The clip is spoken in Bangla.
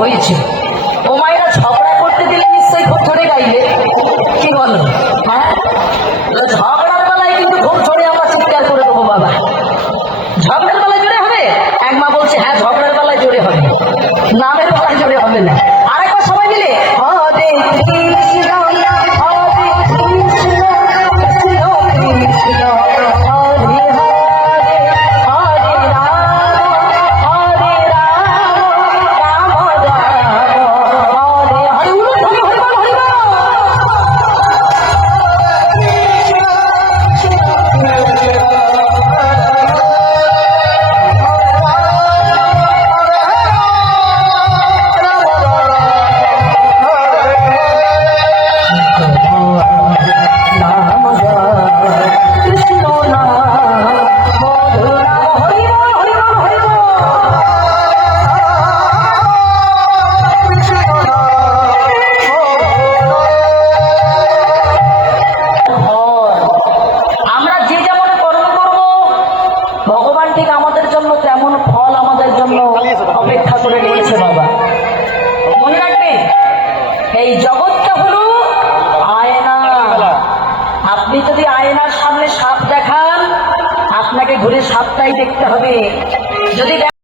হয়েছে। ও মায়েরা ঝগড়া করতে দিলে নিশ্চয়ই খুব জোরে গাইলে, কি বলো? হ্যাঁ, ঝগড়ার বেলায় কিন্তু খুব জোরে আমরা চিৎকার করে দেবো বাবা। ঝগড়ার বেলায় জোরে হবে? এক মা বলছে হ্যাঁ ঝগড়ার বেলায় জোরে হবে, নামের বেলায় জোরে হবে না। আরেকবার সবাই মিলে হরে কৃষ্ণ হরে কৃষ্ণ কৃষ্ণ কৃষ্ণ হরে হরে হরে রাম হরে রাম রাম রাম হরে হরে। উলুধ্বনি হরি বল হরি বল। ভগবান ঠিক আমাদের জন্য তেমন ফল আমাদের জন্য অপেক্ষা করে রয়েছে বাবা। মনে রাখবে এই জগৎটা হলো আয়না। আপনি যদি আয়নার সামনে সাপ দেখান, আপনাকে ঘুরে সাপটাই দেখতে হবে। যদি